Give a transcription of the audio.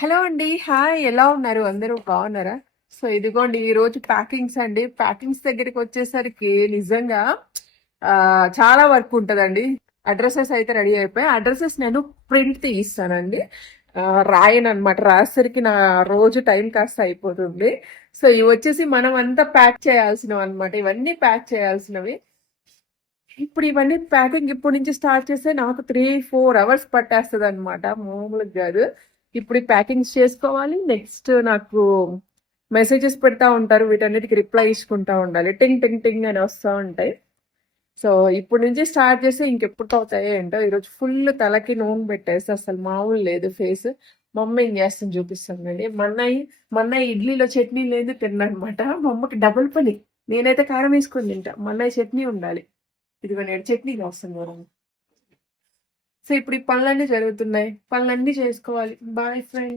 Hello అండి. Hi. ఎలా ఉన్నారు? అందరూ బాగున్నారా? సో, ఇదిగోండి ఈరోజు ప్యాకింగ్స్ అండి. ప్యాకింగ్స్ దగ్గరికి వచ్చేసరికి నిజంగా చాలా వర్క్ ఉంటదండి. అడ్రసెస్ అయితే రెడీ అయిపోయాయి. అడ్రసెస్ నేను ప్రింట్ తీయిస్తానండి. రాయననమాట. రాసేసరికి నా రోజు టైం కాస్త అయిపోతుంది. సో, ఇవి వచ్చేసి మనం అంతా ప్యాక్ చేయాల్సినవి అనమాట. ఇవన్నీ ప్యాక్ చేయాల్సినవి. ఇప్పుడు ఇవన్నీ ప్యాకింగ్ ఇప్పటి నుంచి స్టార్ట్ చేస్తే నాకు 3-4 అవర్స్ పట్టేస్తుంది అనమాట. మామూలుగా కాదు. ఇప్పుడు ఈ ప్యాకింగ్స్ చేసుకోవాలి. నెక్స్ట్ నాకు మెసేజెస్ పెడతా ఉంటారు. వీటన్నిటికి రిప్లై ఇచ్చుకుంటా ఉండాలి. టింగ్ టింగ్ టింగ్ అని వస్తూ ఉంటాయి. సో ఇప్పుడు నుంచి స్టార్ట్ చేస్తే ఇంకెప్పుడు అవుతాయో ఏంటో. ఈరోజు ఫుల్ తలకి నూనె పెట్టేసి అసలు మామూలు లేదు ఫేస్. మా అమ్మ ఏం చేస్తుంది చూపిస్తానండి. మన్నయ్య ఇడ్లీలో చట్నీ లేదు తిన్నమాట. మా అమ్మకి డబుల్ పని. నేనైతే కారం వేసుకొని తింటా. మన్నయ్య చట్నీ ఉండాలి. ఇదిగో నేను చట్నీ వస్తున్నాను. సో ఇప్పుడు ఈ పనులన్నీ జరుగుతున్నాయి. పనులన్నీ చేసుకోవాలి. Boy friend.